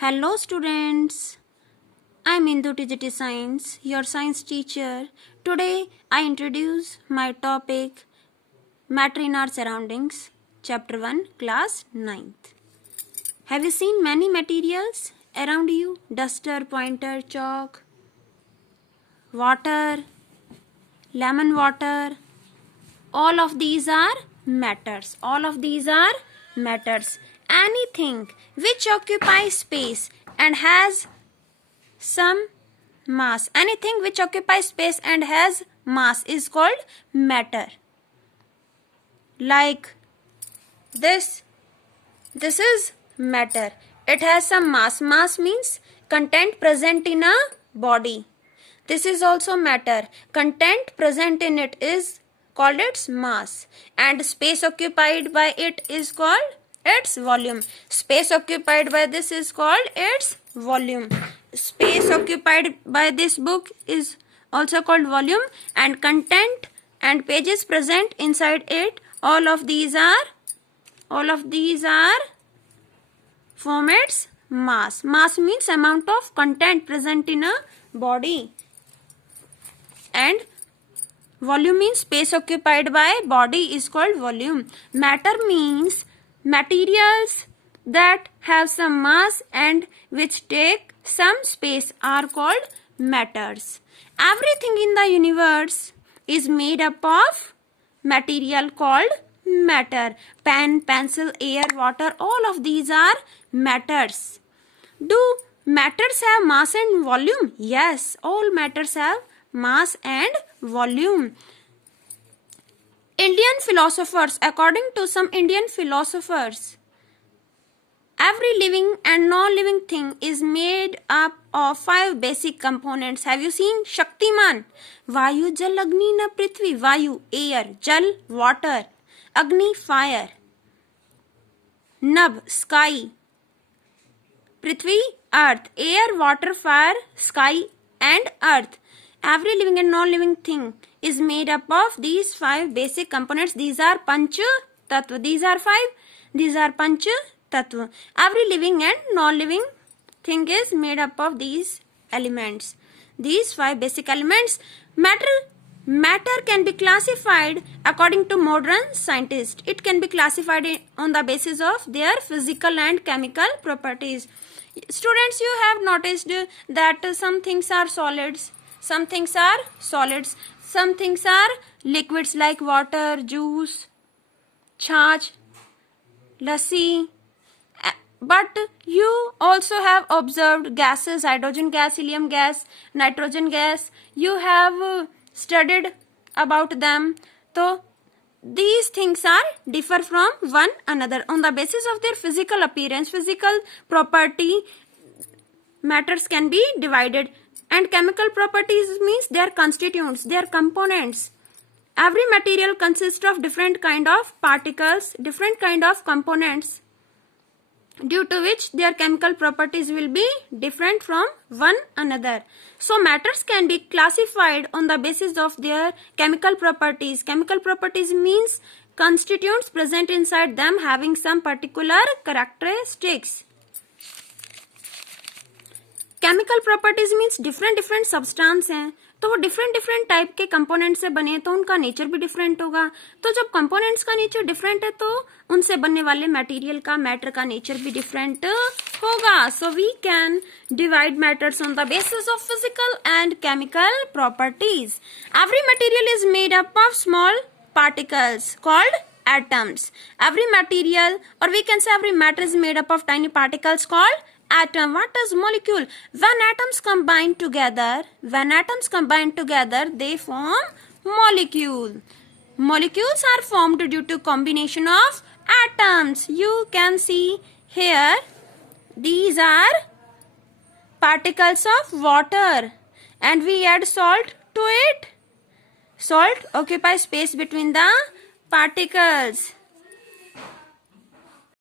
Hello students, I am Indu TGT Science, your science teacher. Today I introduce my topic Matter in Our Surroundings, Chapter 1, Class 9th. Have you seen many materials around you? Duster, pointer, chalk, water, lemon water. All of these are matters. All of these are matters. Anything which occupies space and has some mass. Anything which occupies space and has mass is called matter. Like this is matter. It has some mass. Mass means content present in a body. This is also matter. Content present in it is called its mass, and space occupied by it is called its volume. Space occupied by this is called its volume. Space occupied by this book is also called volume, and content and pages present inside it, all of these are form its mass. Mass means amount of content present in a body, and volume means space occupied by body is called volume. Matter means materials that have some mass and which take some space are called matters. Everything in the universe is made up of material called matter. Pen, pencil, air, water, all of these are matters. Do matters have mass and volume? Yes, all matters have mass and volume. According to some Indian philosophers, every living and non-living thing is made up of 5 basic components. Have you seen Shaktiman? Vayu, Jal, Agni, Na, Prithvi. Vayu, air. Jal, water. Agni, fire. Nab, sky. Prithvi, earth. Air, water, fire, sky and earth. Every living and non-living thing is made up of these 5 basic components. These are Panch Tattva. These are 5. These are Panch Tattva. Every living and non-living thing is made up of these elements. These 5 basic elements. Matter can be classified according to modern scientists. It can be classified on the basis of their physical and chemical properties. Students, you have noticed that some things are solids. Some things are solids. Some things are liquids like water, juice, chach, lassi. But you also have observed gases, hydrogen gas, helium gas, nitrogen gas. You have studied about them. So these things are differ from one another on the basis of their physical appearance, physical property. Matters can be divided. And chemical properties means their constituents, their components. Every material consists of different kind of particles, different kind of components, due to which their chemical properties will be different from one another. So matters can be classified on the basis of their chemical properties. Chemical properties means constituents present inside them having some particular characteristics. Chemical properties means different substance हैं, तो वो different type के component से बने, तो उनका nature भी different होगा. तो जब कंपोनेंट्स का नेचर डिफरेंट है तो उनसे बनने वाले मटेरियल का, मैटर का नेचर भी डिफरेंट होगा. So we can divide matters on the basis of physical and chemical properties. Every material is made up of small particles called atoms. Every material, or we can say every matter, is made up of tiny particles called atom. What is molecule? When atoms combine together, they form molecule. Molecules are formed due to combination of atoms. You can see here, these are particles of water, and we add salt to it. Salt occupies space between the particles.